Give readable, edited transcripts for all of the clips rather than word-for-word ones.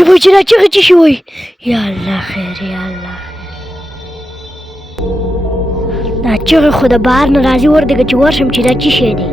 یبا چې دا چغې څه شوی یا الله خیر یا الله دا چغې خو د بهر نه راځي وردېږه چې ورشم چې دا څه شی دی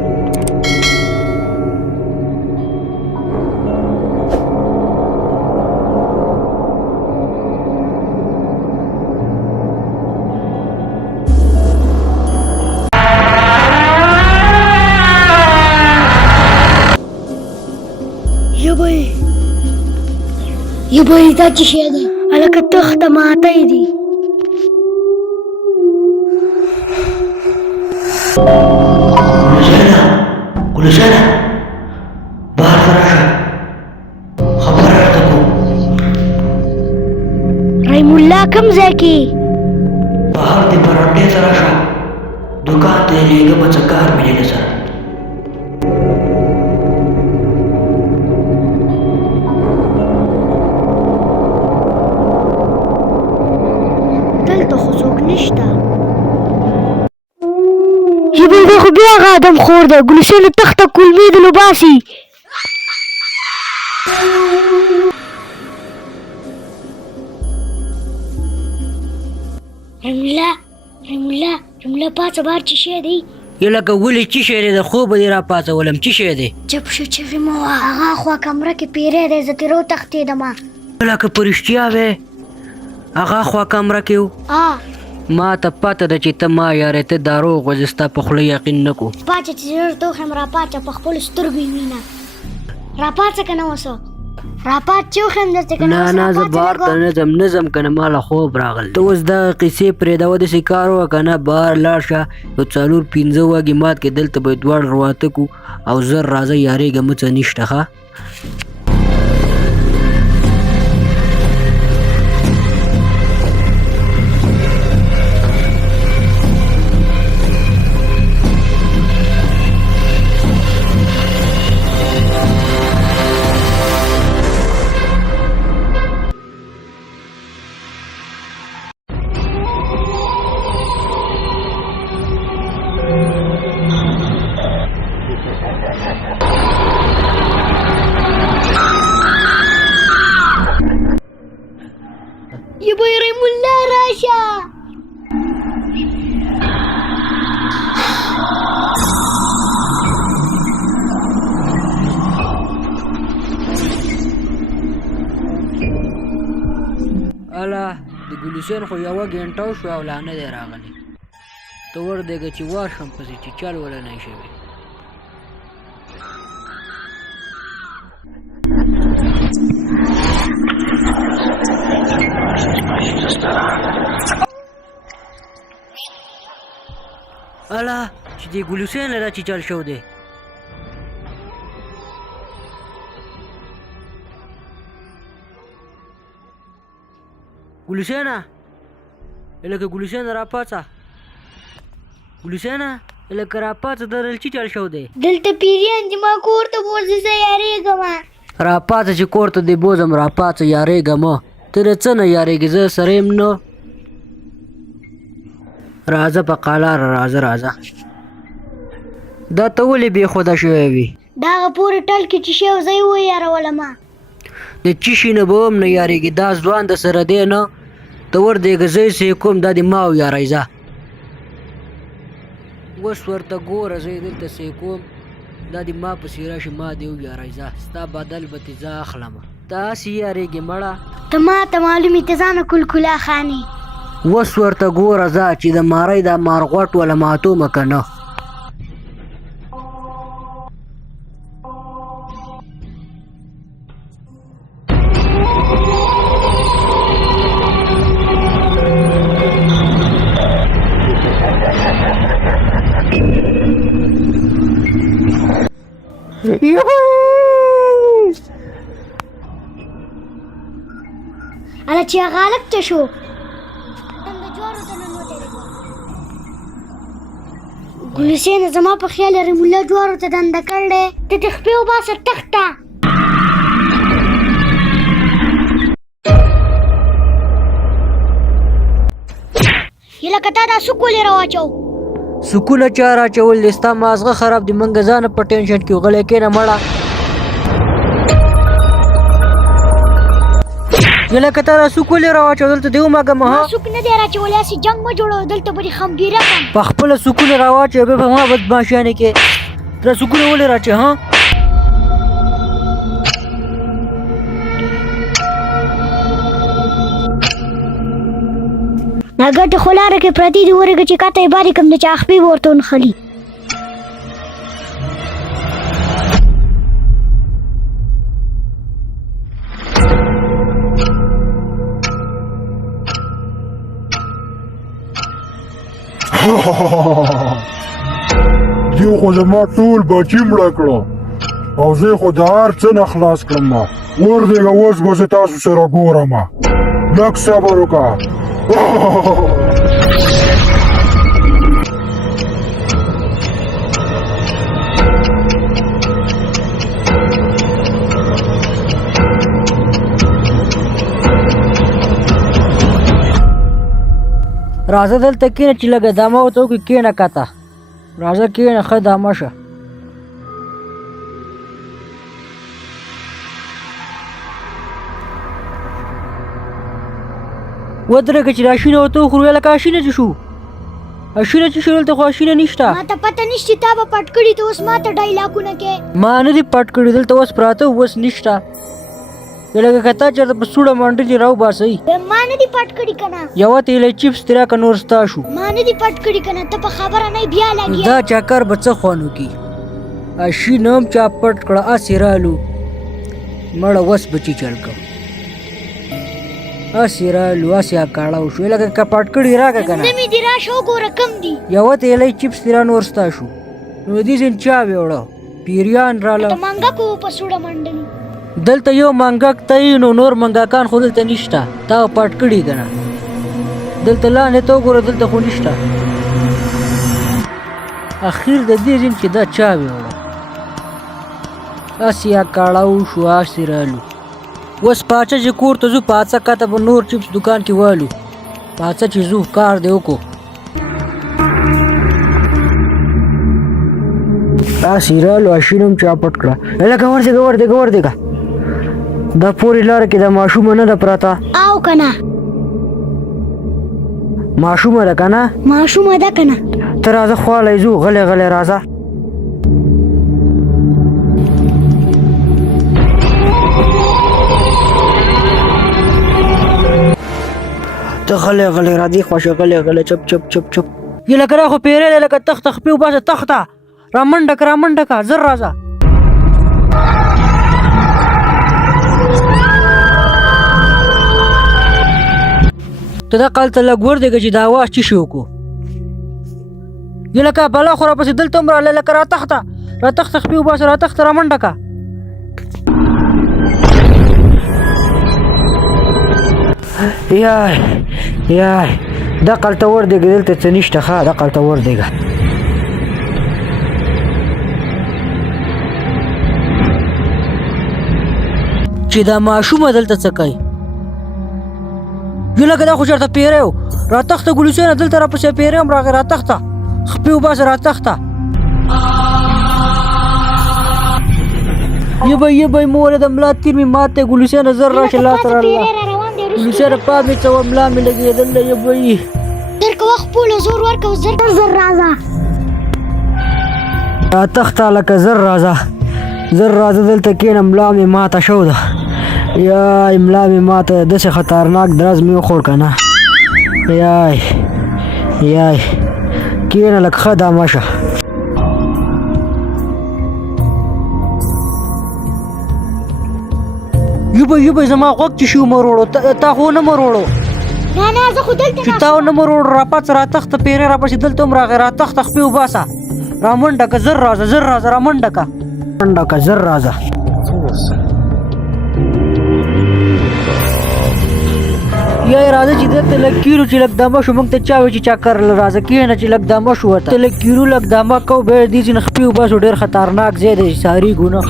یبا دا څه شی دی هلکه تخته ماتی دی ګلوسانه بهر ته راشه خبره راته کوم رحیم الله کوم ځای کې بهر دې برنډې ته راشه دوکان ته یې لېږمه څه کار مې دی له سره دلته خو څوک نشته یبا دا خو بیا هغه ادم خور دی ګلوسینو تخته کولمې د لوباسي رحیم الله پاڅه بهر څه شی دی یا لکه ولې څه شی دی د خوبه دې راپاڅولم څه شی دی چپ شه چغې مه وه هغه خوا کمره کې پیری دی زه ترې وتښتېدمه لکه په رښتیا وې هغه خوا کمره کې و ما ته پته ده چې ته ما یارې ته داروغ وځې ستا په خوله یقین نه کو پاڅه چې زر توخیم راپاڅه په خپلو سترګو یې وینه راپاڅه که نه اوسه راپاڅ چې وخیم درته که نه نه زه بهر ته نه ځم که نه ماله خوب راغل ته اوس دغه قیسې پرېږده داسې کار وکړه که نه بهر لاړ شه یو 4-5 واګې مات کې دلته به یې دواړه رواته کړو او زر راځه یارېږه مه څه نشته ښه یبا رحیم الله راشه اله د ګلوسین خو یوه ګنټه وشوه او لا نه دی راغلی ته ورډېږه چې ورشم پسې چې چل وله نه شوی اله چې دې ګلوسین له دا چې چل شو دی ګلوسینه لکه ګلوسینه راپاڅه ګلوسینه لکه راپاڅه درل چې چل شو دی دلته پیریان چې ما کور ته بوځي زه یارېږم راپاڅه چې کور ته دې بوځم راپاڅه یارېږه مه ته د څه نه یارېږې زه سره یم نه راځه په قلاره راځه دا ته ولې بېخوده شوی وي دا هغه پورې ټل کې چې شی و زه یې ویارولمه د څه شي نه به هم نه یارېږي دا ځوان د سره دی نه ته ورډېږه زه یې څه کوم دا دې ما ویاروئ ځه اوس ورته ګوره زه یې دلته څه کوم دا دې ما پسې راشي ما دې وویاروئ ځه ستا بدل به تې زه اخلمه ته هسې یارېږې مړه ته ما ته معلومې ته ځانه کلکلا خانې اوس ورته ګوره ځه چې د مارۍ دا مارغوټ وله ماتومه که نه هله چې هغه هلک څه شو ګلوسینه زما په خیال رحیم الله جوارو ته دنده کړی ته د خپې وباسه تخته هیله که تا دا سوک ولې راواچو سکونه چا راچول دی ستا مازغه خراب دی منګه ځانه په ټینشن کې غلی کېنه مړه یله که تا راسو کولی راواچو دلته دیو مګم ما ها سوک نه دی راچولی هسې جنګ مه جوړوه دلته به دې خمګیره کړم په خپله سکون راواچو بیا په ما بدماشیانې کې را سکون ولې راچې ها دا ګټې خو لاره کې پرتې دي ورېږه چې کاته یې بارې کړم د چا خپې به ورته ونښلي دیو خو زما ټول بچي مړه کړه او زه خو د هر څه نه خلاص کړم وردېږه اوس به زه تاسو سره ګورم لږ صبر وکړه راځه دلته کښېنه چې لږه دمه ورته وکړي کښېنه کته راځه کښېنه ښه دمه شه ودرېږه چې راشینه ورته وخورو یا لکه اشینه چې شو اشینه چې شو دلته خو اشینه نشته ما ته پته نشته تا به پټ کړي ته اوس ما ته ډایلاګونه کې ما نه دي پټ کړي دلته اوس پراته اوس نشته یا لکه که تا چېرته په سوړه منډه دې راوباسئ ما نه دي پټ کړي که نه یوه تیلی چپس ترې راکړه نور ستا شو ما نه دي پټ کړي که نه ته په خبره نه بیا لګیا دا چکر به څه خوند وکړي اشینه هم چا پټ کړه اسې رالو مړه وس بچي چل کړه اسې رالو اسې اکاړه وشو لکه که پټ کړي راکړه که نه نه مې دي راشه وګوره کم دي یوه تیلی چپس ترې نور ستا شو نو دې ځین چا ویوړه پیریان راله ته منګک وو په سوړه منډه دلته یو منګک ته نو نور منګکان خو دلته نشته تا پټ کړي که نه دلته لاندې ته وګوره دلته خو نشته اخیر د دې ځین چې دا چا ویوړه اسې اکاړه وشو اسې رالو اوس پاچه چې کور ته ځو پاڅه کته به نور چپس دکان کې والو پاڅه چې ځو کار دی وکړو اسې رالو اشین هم چا پټ کړه لکه وردېږه دا پورې لاره کې د ماشومه نه ده پراته او که نه ماشومه ده که نه ماشومه ده که نه ته راځه خوالی ځو غلی راځه ته غلی راځې خوشه غلی چپ یې لکه را خو پیری لکه تخته خپې وباسه تخته رامنډه که زر راځه ته دا قال ته لږ وردېږه چې د اواز چی شي وکړو یې لکه بلا خو راپسې دلته هم راغلی لکه راتخته خپې وباسه راتخته رامنډه که یای دا قال ته وردېږه دلته څه نشته ښه دا قال ته وردېږه چې دا ماشومه دلته څه کوي یو لکه دا خو چېرته پیری و راتخته ګلوسیانه دلته راپسې پیری هم راغی راتخته خپې وباسه راتخته یبی موره د ملا تیر مې ماته ګلوسیانه زر راشه لاته راله ګلوسیانه پاد مې څه ملا مې لګېدله یبی زر که وخت پوله زور ورکه زر راځه راتخته لکه زر راځه دلته کښېنه ملا مې ماته شو ده یای ملا مې ماته داسې خطرناک درز مې وخور که نه یای کښېنه لږ ښه دمه شه یوبی زما غوږ چې شي مه روړو تا خو نه مه روړو نه زه خو دلته چې تا نه مه روړو راپاڅه راتخته پیری راپسې دلته هم راغی راتخته خپې وباسه رامنډه که زر راځه رامنډه که زر راځه یا راځه چې دلته لږ کیرو چې لږ دمه شو موږ ته چا وایي چې چکر راځه کښېنه چې لږ دمه شو ورته لږ کیرو لږ دمه کوو بیا دې ځینې خپې وباسو ډېر خطرناک ځای دی ساریږو نه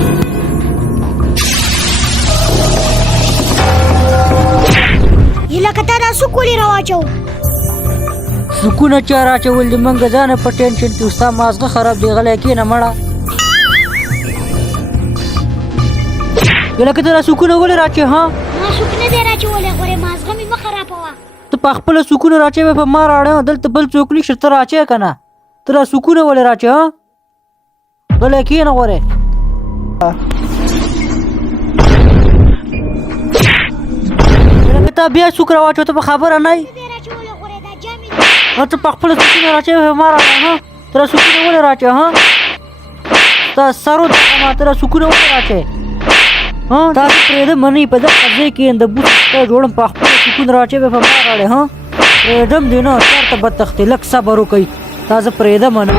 یې لکه تا دا څوک ولې راواچو سکونه چا راچول دي موږ ځانه په ټینشن کې ستا مازغه خراب دی غلی کښېنه مړه یې لکه ته دا سکونه ولې راچې ها ما څوک نه دی راچولې غورې مازغه مې مه خرابوه. ته په خپله سکونه راچوې په ما راړه دلته بل څوک نشته ته راچوې که نه ته را سکونه ولې راچوې ها غلی کښېنه غورې تا بیا څوک راواچو ته په خبره نه یې دې راچولې غورې دا جامې ته په خپله سکونه راچوې په ما راړه ها ته را سکونه ولې راچوې ها تا سرو دغه ما ته را سکونه ولې راچوې ها تاسو پرېږده منئ په دغه ځای کې د بوټ سکه جوړم په خپله سکون راچوې په ما راړې ها پرېږدم دې نه چېرته به تښتې لږ صبر وکئ تا زه پرېږده منم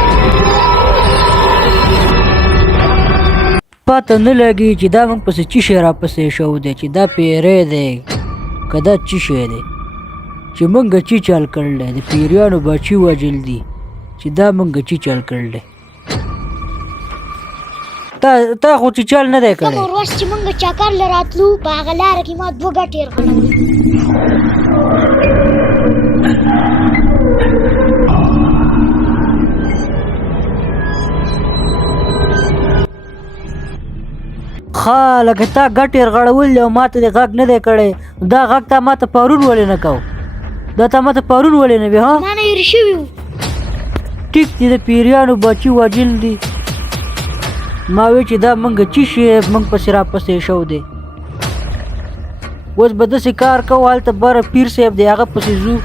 پته نه لګي چې دا موږ پسې څه شی راپسې شو دی چې دا پیری دی که دا څه شی دی چې موږ څه چل کړی دی د پیریانو بچي وژل دي چې دا موږ څه چل کړی دی تا خو چې چل نه دی کوم کړی ورځ چې موږ چکر له راتلو په هغه لاره کې ما 2 ګټې ورغلولې. ښه لکه تا ګټ یرغړول دی او ما ته دې غږ نه دی کړی دا غږ تا ما ته پرون ولې نه کو دا تا ما ته پرون ولې نه وي ها ما نه هېر شوي وو. ټیک دی د پیریانو بچي وژل دي ما وی چې دا موږ څه شی موږ پسې راپسې شو دی اوس به داسې کار کوو هلته بره پیر صاحب دی هغه پسې ځو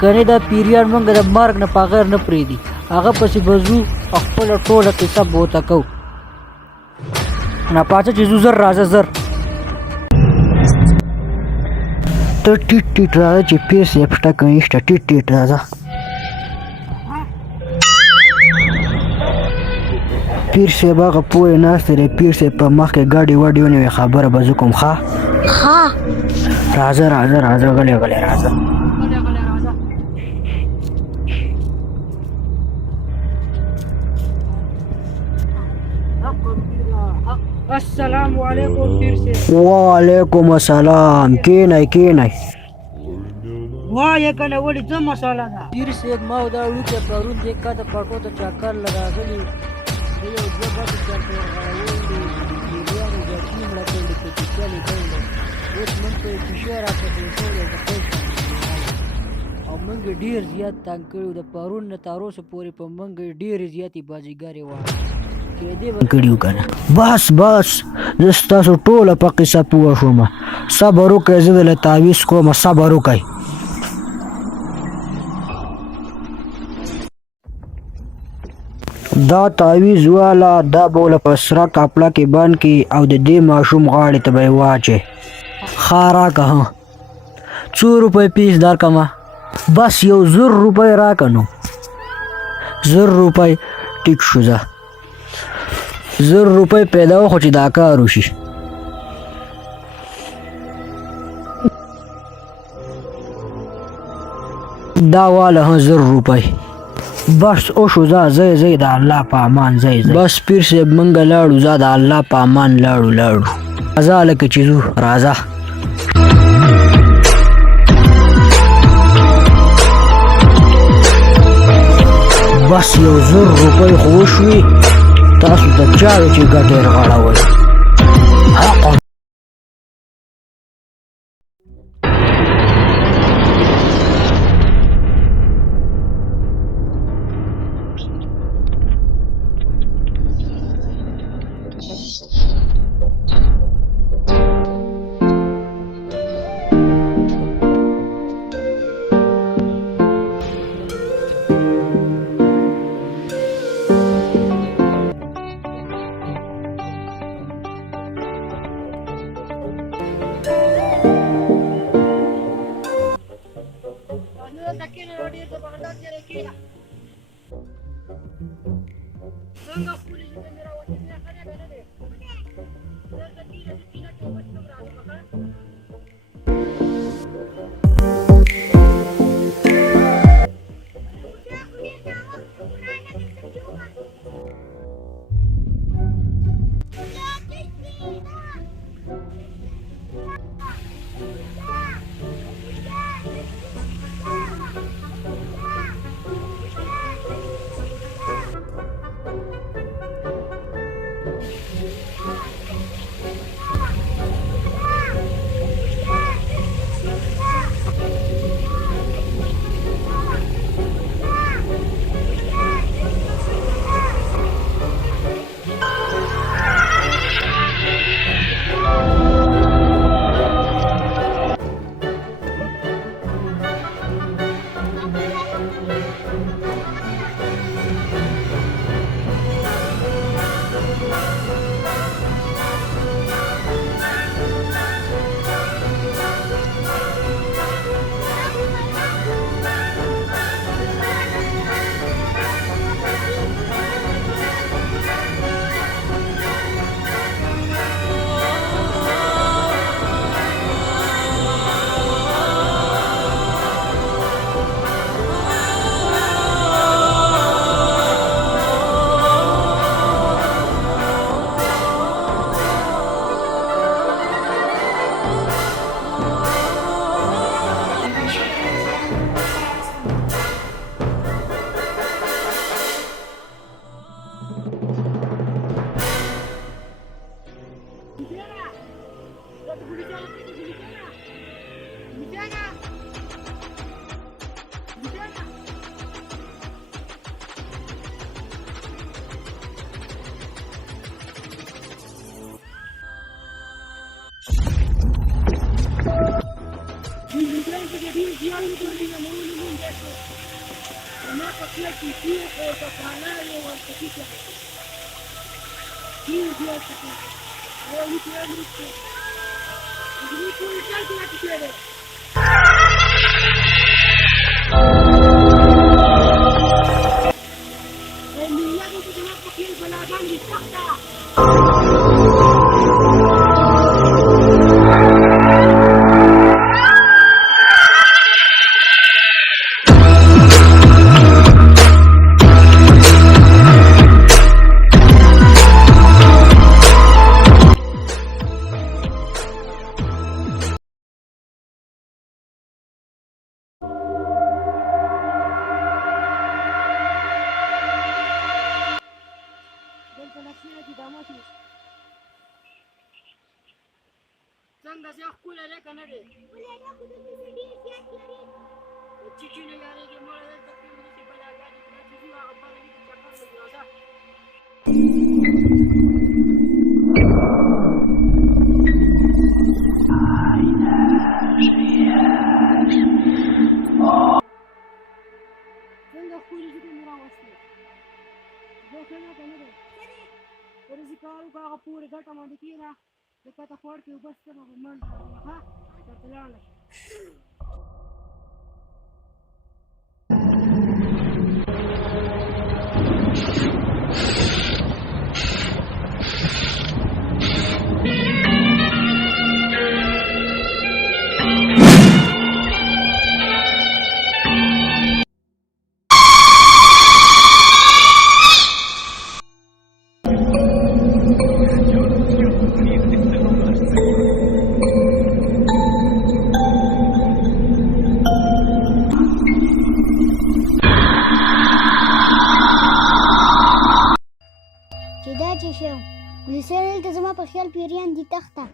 کنې دا پیریان موږ د مرګ نه بغیر نه پرېږدي هغه پسې به ځو او خپله ټوله قصه به ورته کوو ناپاڅه چې ځو زر راځه زر ته ټیټ ټیټ راځه چې پیر صاحب شته که نشته ټیټ ټیټ راځه پیر صاحب هغه پورې ناست دی پیر صاحب په مخ کې ګاډي واډي ونیوې خبره به زه کوم ښه ها راځه راځه راځه غلی غلی راځه السلام علیکم پیر صاحب وعلیکم السلام کینای کینای وایه کنه ولې څه مساله ده پیر صاحب ما او دا وړوکی پرون دې کاته پټو ته چکر لګاغلي یو 2 ګټې چرته ورغړول دي پیریانو ګټې مړه کړلې که چیچلې کړلې اوس موږ ته یې پیشې راپسې شوی د خپل او موږ ډېر زیات تنګ کړي د پرون نه تر اوسه پورې په موږ ډېرې زیاتې بازیګرې وه کړیو کنه بس بس زه ستاسو ټوله په قصه پوه شوم صبر وکړئ زه دله تعویض کوم صبر وکړئ دا تعویض والا دا به له په سره کاپړه کې بند کړي او د دې ماشوم غاړې ته به یې واچې ښه راکړه ها 2 روپۍ پیس درکړمه بس 1000 روپۍ راکړه نو 1000 روپۍ ټیک شو ځه 1000 روپۍ پیدا خو چې دا کار وشي دا واله 1000 روپۍ بس او شو ځه ځئ د الله په امان ځئ بس پیر صاحب موږ لاړو ځه د الله په امان لاړو راځه هلکه چې ځو راځه بس 1000 روپۍ خو وشوې تاسو د چا وې چې ګټې رغړوئ حق څنګه زه خپل لري کنه دي چې نه یاري مړ دلته کې مې چې بلاګانې چې زه هغه په لري چې چکر لګي راځه څنګه خپل دې نه راوستي زه څنګه کنه دي ورځي کارو هغه پوره ګټه باندې کیره لکه ته خور کې وبس ته من ها ته لاله چې دا چې شو پولیسه دلته زما په خیال پیریان دي تخته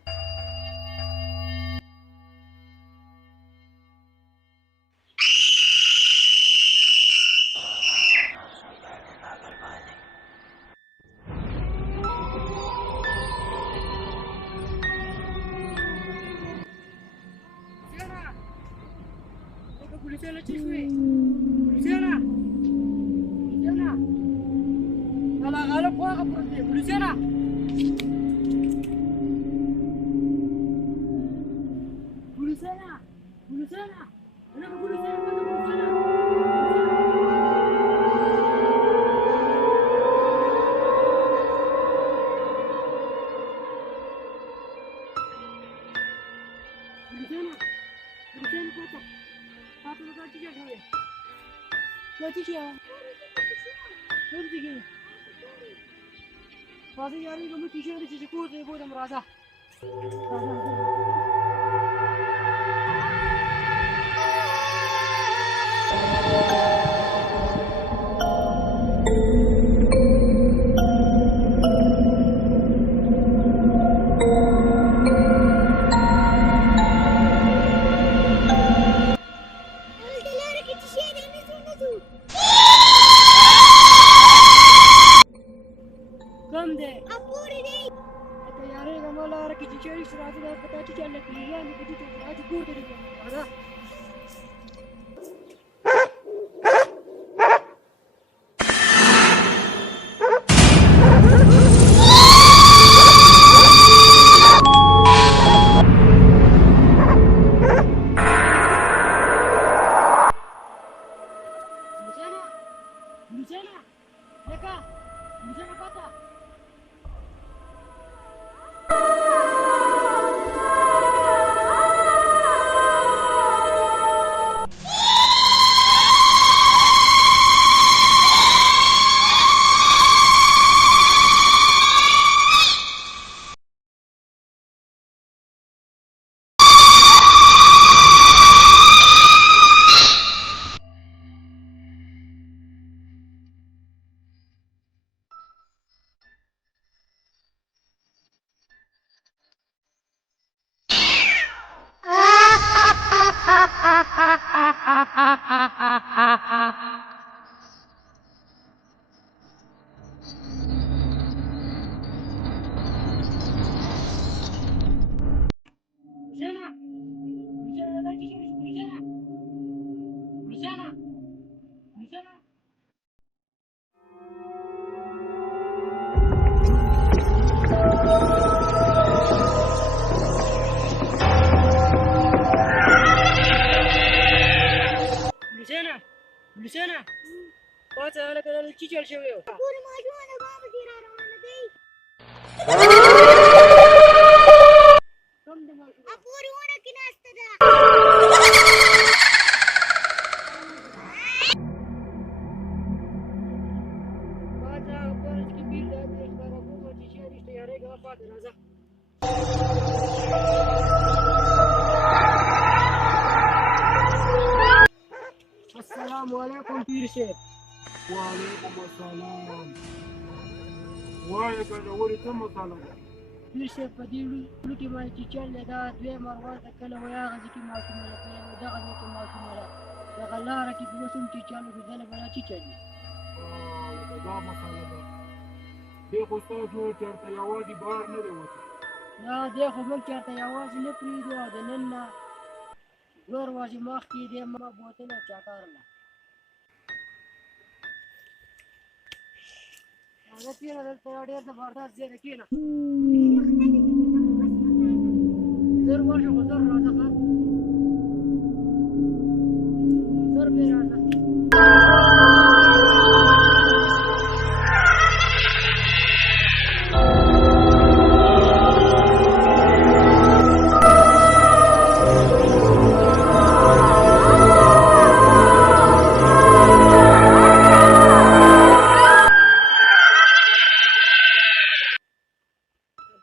Polisiana chiswe. Polisiana. Polisiana. Ala kuha ka pronte. Polisiana. Polisiana. Polisiana. Ano ka polisiana? Polisiana. Polisiana. Polisiana kota. Patro ka tiga kaya. Lati siya. Lati gini. Fazla yarın kamu tişörtü çiçek kurdu bu adam raza. Come there. Ito yari kamu lara kiciceri serasa dah kata cici anda pilihan ni kiciceri serasa kurdu ni raza. Luciana, Leka, Luciana kata. Luciana, Luciana lagi Luciana. ګلسانه پاڅه هلکه دا چیچل شوی و ټول ماشومان به پسې را روانه دي کم د ماشوم پورې ونه کې ناسته ده پاڅه هغه پرس کې بیل دا دې ښکاره کومه چې شی نشته یارېږه پاتې راځه السلام علیکم پیر صاحب وعلیکم السلام وایه کنه ولې څه مسله ده پیر صاحب په دې لو کې باندې چې چل دی دا دویمه ورځ کله وایي هغه ځای کې ماشومه ده کله وایي دغه ځای کې ماشومه ده دغه لاره کې اوس هم چې چل وکړي دله به دا چیچل وي لکه دا مسله ده دې خو ستاسو چېرته یوازې بهر نه دی وتی نه دی خو موږ چېرته یوازې نه پرېږدو او د نن نه 2 ورځې مخکې دی ما بوتل او چاکارله هغه کېنه دلته یو ډېر زبردست ځای ده کېنه زر ورشه خو زر راځه ښه زر بې راځه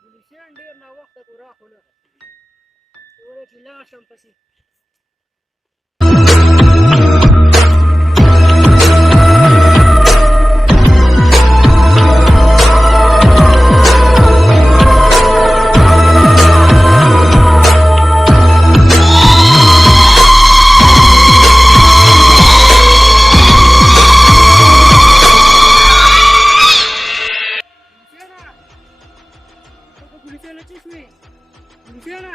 ګلسان ډېر ناوخته خو را خو نه ده ولې چې لاړ شم پسې ګلسانه څه شوې ګلسانه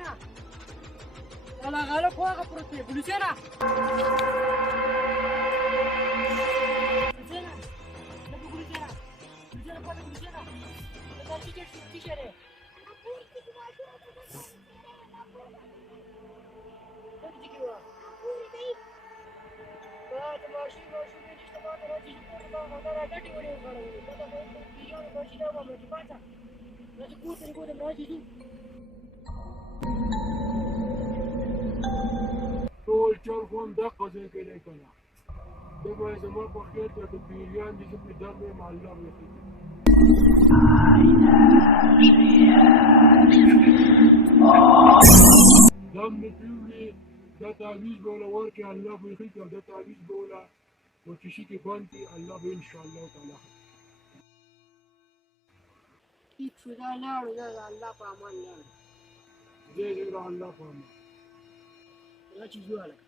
دا هغه هلک خو هغه پروت دی ګلسانه پاڅه ګلسانه دا چیچل شو څه شی دی کوم ځای کې وه پاڅه ماشین نشته ماته راځي چې کور ته ما دا ګټې ولې وغړوي دا د پیژانو ماشین راوړم چې پاڅه دا چې کور ته نږدې راځي ځو ټول چل خو هم دغه ځای کې دی که نه ده به یې زما په خیال کې که پیریان دي زه پرې در ویم الله به یې دم مې پرېوړي دا تعویض به وله ورکړي الله به یې ښه کړي او دا تعویض به وله ورچشي کې بند کړي الله به انشاءالله تعالی ټیک شو دا لاړو دا د الله په امان لاړو ځای ځای را الله په امان دا چې ځو هلکه